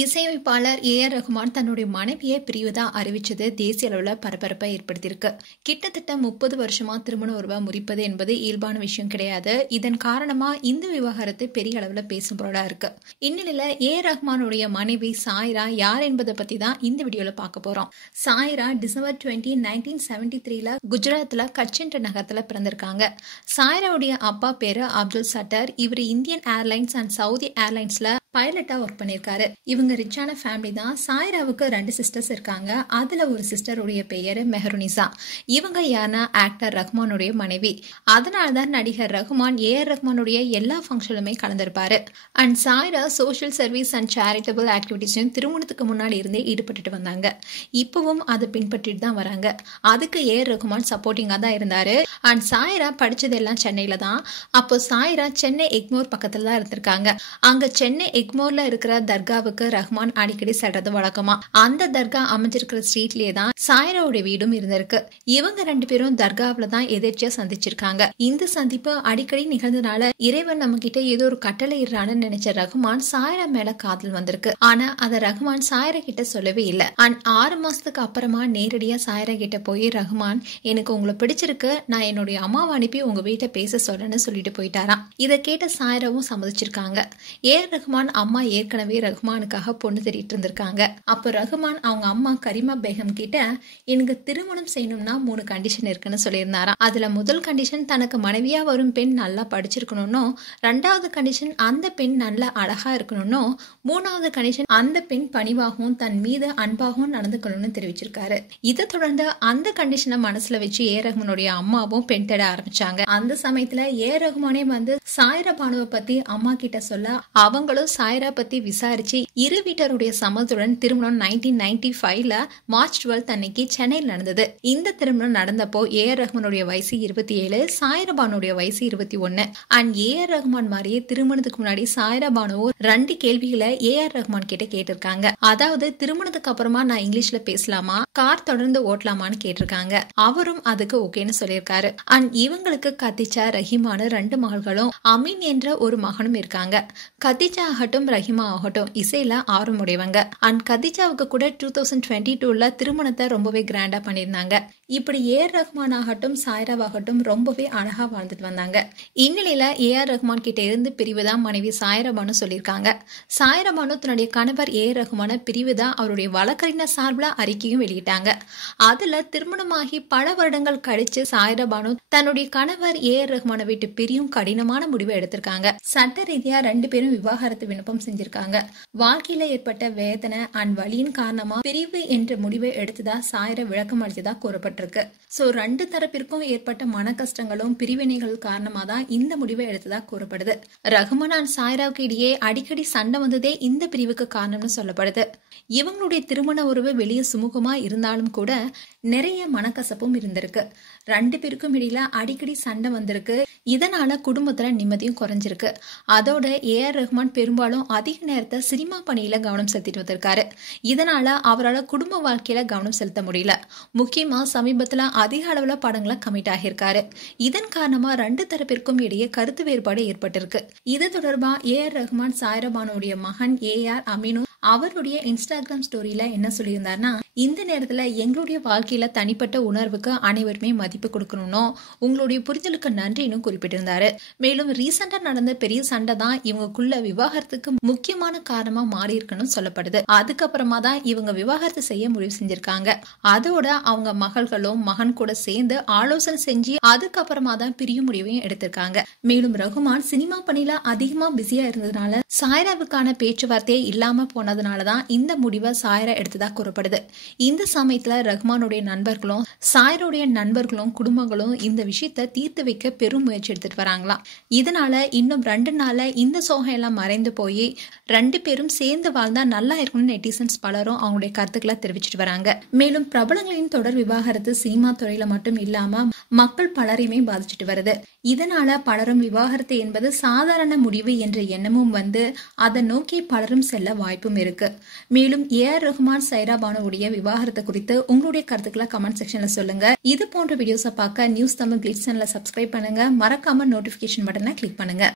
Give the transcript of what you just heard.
இசையமைப்பாளர் ஏ.ஆர். ரஹ்மான் தன்னுடைய மனைவியை பிரிவதா அறிவிச்சது தேசிய அளவில் பரபரப்பை ஏற்படுத்தியிருக்கு. கிட்டத்தட்ட 30 வருஷமா திருமண உறவை முறிப்பது என்பது இயல்பான விஷயம் கிடையாது. இதன் காரணமா இந்த விவகாரத்து பெரிய அளவில் பேசும் பொருளா இருக்கு. இந்நிலையில ஏ.ஆர். ரஹ்மானுடைய மனைவி சாய்ரா யார் என்பதை பத்தி தான் இந்த வீடியோல பார்க்க போறோம். சாய்ரா டிசம்பர் 20, 1973 குஜராத்ல கட்ச் என்ற நகரத்துல பிறந்திருக்காங்க. சாய்ராவுடைய அப்பா பேரு அப்துல் சட்டார். இவர் இந்தியன் ஏர்லைன்ஸ் அண்ட் சவுதி ஏர்லைன்ஸ்ல பைலட்டா ஒர்க் பண்ணிருக்காரு. இவங்க ரிச்சான ஃபேமிலி தான். சாய்ராவுக்கு 2 சிஸ்டர்ஸ் இருக்காங்க. அதுல ஒரு சிஸ்டருடைய பெயரு மெஹருனிசா. இவங்க யாருன்னா ஆக்டர் ரஹ்மானுடைய மனைவி. அதனாலதான் நடிகர் ரஹ்மான் ஏ.ஆர். ரஹ்மானுடைய எல்லா ஃபங்க்ஷனுமே கலந்திருப்பாரு. And Saira social service and charitable ஆக்டிவிட்டிஸும் திருமணத்துக்கு முன்னாடி இருந்தே ஈடுபட்டு வந்தாங்க. இப்பவும் அதை பின்பற்றிட்டு தான் வராங்க. அதுக்கு ஏ.ஆர். ரஹ்மான் சப்போர்ட்டிங்கா தான் இருந்தாரு. அண்ட் சாய்ரா படிச்சதெல்லாம் சென்னையில தான். அப்போ சாய்ரா சென்னை எக்மோர் பக்கத்துல தான் இருந்திருக்காங்க. அங்க சென்னை எக்மோர்ல இருக்கிற தர்காவுக்கு ரஹ்மான் அடிக்கடி செல்றது வழக்கமா. அந்த தர்கா அமைஞ்சிருக்கிற ஸ்ட்ரீட்லயே தான் சாய்ராவுடைய வீடும் இருந்திருக்கு. இவங்க 2 பேரும் தர்காவில தான் எதிர்ச்சியா சந்திச்சிருக்காங்க. இந்த சந்திப்பு அடிக்கடி நிகழ்ந்தனால இறைவன் நம்ம கிட்ட ஏதோ ஒரு கட்டளை இடுறான்னு நினைச்ச ரஹ்மான் சாய்ரா மேல காதல் வந்திருக்கு. ஆனா அதை ரஹ்மான் சாய்ரா கிட்ட சொல்லவே இல்லை. அண்ட் 6 மாசத்துக்கு அப்புறமா நேரடியா சாய்ரா கிட்ட போய் ரஹ்மான் எனக்கு உங்களை பிடிச்சிருக்கு, நான் என்னுடைய அம்மாவை அனுப்பி உங்க வீட்டை பேச சொல்றேன்னு சொல்லிட்டு போயிட்டாராம். இதை கேட்ட சாய்ராவும் சம்மதிச்சிருக்காங்க. ஏ.ஆர். ரஹ்மான் அம்மா ஏற்கனவே ரஹ்மானுக்காக பொண்ணு தேடிட்டு இருந்திருக்காங்க. அப்போ ரஹ்மான் அவங்க அம்மா கரிமா பேகம் கிட்ட எனக்கு திருமணம் செய்யணும்னா 3 கண்டிஷன் இருக்குன்னு சொல்லியிருந்தாராம். அதுல முதல் கண்டிஷன் தனக்கு மனைவியா வரும் பெண் நல்லா படிச்சிருக்கணும்னோ, 2வது கண்டிஷன் அந்த பெண் நல்லா அழகா இருக்கணும்னோ, 3வது கண்டிஷன் அந்த பெண் பணிவாகவும் தன் மீது அன்பாகவும் நடந்துக்கணும்னு தெரிவிச்சிருக்காரு. இதை தொடர்ந்து அந்த கண்டிஷனை மனசுல வச்சு ஏ.ஆர். ரஹ்மானுடைய அம்மாவும் பெண் தேட ஆரம்பிச்சாங்க. அந்த சமயத்துல ஏ.ஆர். ரஹ்மானே வந்து சாய்ரா பானுவை பத்தி அம்மா கிட்ட சொல்ல அவங்களும் சாய்ரா பத்தி விசாரிச்சு இரு வீட்டருடைய சம்மதத்துடன் திருமணம் 1995 மார்ச் 12 அன்னைக்கு சென்னையில் நடந்தது. இந்த திருமணம் நடந்தப்போ ஏ.ஆர். ரஹ்மானுடைய வயசு 27, சாய்ரா பானுடைய வயசு 21. And A.R.. ரஹ்மான் மாதிரியே திருமணத்துக்கு முன்னாடி சாய்ரா பானுவும் 2 கேள்விகளை ஏ.ஆர். ரஹ்மான் கிட்ட கேட்டிருக்காங்க. அதாவது திருமணத்துக்கு அப்புறமா நான் இங்கிலீஷ்ல பேசலாமா, கார் தொடர்ந்து ஓட்டலாமான்னு கேட்டிருக்காங்க. அவரும் அதுக்கு ஓகேன்னு சொல்லியிருக்காரு. அண்ட் இவங்களுக்கு கத்திச்சா, ரஹிமான 2 மகள்களும் அமீன் என்ற ஒரு மகனும் இருக்காங்க. கத்திச்சா ஆகட்டும் ரஹிமா ஆகட்டும் இசையில ஆர்வமுடையவங்க. அண்ட் கதிஜாவுக்கு கூட 2022 திருமணத்தை ரொம்பவே கிராண்டா பண்ணியிருந்தாங்க. இப்படி ஏ.ஆர். ரஹ்மான் ஆகட்டும் சாய்ராவாகட்டும் ரொம்பவே அழகா வாழ்ந்துட்டு வந்தாங்க. இந்நிலையில ஏ.ஆர். ரஹ்மான் கிட்ட இருந்து பிரிவுதான் மனைவி சாய்ரா பானு சொல்லியிருக்காங்க. சாய்ரா பானு தன்னுடைய கணவர் ஏ.ஆர். ரஹ்மான பிரிவுதான் அவருடைய வழக்கறிஞர் சார்பில் அறிக்கையும் வெளியிட்டாங்க. அதுல திருமணமாகி பல வருடங்கள் கழிச்சு சாய்ரா பானு தன்னுடைய கணவர் ஏ.ஆர். ரஹ்மானை விட்டு பிரியும் கடினமான முடிவை எடுத்திருக்காங்க. சட்ட ரீதியா 2 பேரும் விவாகரத்து விண்ணப்பம் செஞ்சிருக்காங்க. வாழ்க்கையில ஏற்பட்ட வேதனை அண்ட் வலியின் காரணமா பிரிவு என்ற முடிவை எடுத்ததா சாய்ரா விளக்கம் அளித்ததா கூறப்பட்டிருக்கு. சோ 2 தரப்பிற்கும் ஏற்பட்ட மன கஷ்டங்களும் பிரிவினைகள் காரணமா தான் இந்த முடிவை எடுத்ததா கூறப்படுது. ரஹ்மான் அண்ட் சாய்ராவுக்கு இடையே அடிக்கடி சண்டை வந்ததே இந்த பிரிவுக்கு காரணம்னு சொல்லப்படுது. இவங்களுடைய திருமண உறவு வெளியே சுமூகமா இருந்தாலும் கூட நிறைய மனக்கசப்பும் இருந்திருக்கு. 2 பேருக்கும் இடையில அடிக்கடி சண்டை வந்திருக்கு. இதனால குடும்பத்துல நிம்மதியும் குறைஞ்சிருக்கு. அதோட ஏ.ஆர். ரஹ்மான் பெரும்பாலும் அதிக நேரத்தை சினிமா பணியில கவனம் செலுத்திட்டு வந்திருக்காரு. இதனால அவரால் குடும்ப வாழ்க்கையில கவனம் செலுத்த முடியல. முக்கியமா சமீபத்துல அதிக அளவுல படங்களை கமிட் ஆகியிருக்காரு. இதன் காரணமா 2 தரப்பிற்கும் இடையே கருத்து வேறுபாடு ஏற்பட்டிருக்கு. இது தொடர்பா ஏ.ஆர். ரஹ்மான் சாய்ரா பானுடைய மகன் ஏ.ஆர். அமீனும் அவருடைய இன்ஸ்டாகிராம் ஸ்டோரியில என்ன சொல்லியிருந்தாருன்னா, இந்த நேரத்துல எங்களுடைய வாழ்க்கையில தனிப்பட்ட உணர்வுக்கு அனைவருமே மதிப்பு கொடுக்கணும்னோ, உங்களுடைய புரிதலுக்கு நன்றின்னு குறிப்பிட்டிருந்தாரு. மேலும் ரீசெண்டா நடந்த பெரிய சண்டை தான் இவங்களுக்குள்ள விவாகரத்துக்கு முக்கியமான காரணமா மாறி இருக்குன்னு சொல்லப்படுது. அதுக்கப்புறமா தான் இவங்க விவாகரத்து செய்ய முடிவு செஞ்சிருக்காங்க. அதோட அவங்க மகள்களும் மகன் கூட சேர்ந்து ஆலோசனை செஞ்சு அதுக்கப்புறமா தான் பிரியும் முடிவையும் எடுத்திருக்காங்க. மேலும் ரஹ்மான் சினிமா பணியில அதிகமா பிஸியா இருந்ததுனால சாய்ராவுக்கான பேச்சுவார்த்தையே இல்லாம போனதுனாலதான் இந்த முடிவை சாய்ரா எடுத்ததா கூறப்படுது. இந்த சமயத்துல ரஹ்மானுடைய நண்பர்களும் சாய்ராவுடைய நண்பர்களும் குடும்பங்களும் இந்த விஷயத்த தீர்த்து வைக்க பெரும் முயற்சி எடுத்துட்டு வராங்களாம். இதனால இன்னும் 2 நாள்ல இந்த சோகம் எல்லாம் மறைந்து போய் 2 பேரும் சேர்ந்து வாழ்ந்தா நல்லா இருக்கும்னு நெட்டிசன்ஸ் பலரும் அவங்களுடைய கருத்துக்களை தெரிவிச்சிட்டு வராங்க. மேலும் பிரபலங்களின் தொடர் விவாகரத்து சினிமா துறையில மட்டும் இல்லாம மக்கள் பலரையுமே பாதிச்சுட்டு வருது. இதனால பலரும் விவாகரத்து என்பது சாதாரண முடிவு என்ற எண்ணமும் வந்து அதை நோக்கி பலரும் செல்ல வாய்ப்பும் இருக்கு. மேலும் ஏ.ஆர். ரஹ்மான் சாய்ரா பானுவுடைய விவாகரத்து குறித்து உங்களுடைய கருத்துக்களை கமெண்ட் செக்ஷன்ல சொல்லுங்க. இது போன்ற வீடியோஸை பார்க்க நியூஸ் தமிழ் கிளிட்ஸ் சேனலை சப்ஸ்கிரைப் பண்ணுங்க. மறக்காம நோட்டிபிகேஷன் பட்டனை கிளிக் பண்ணுங்க.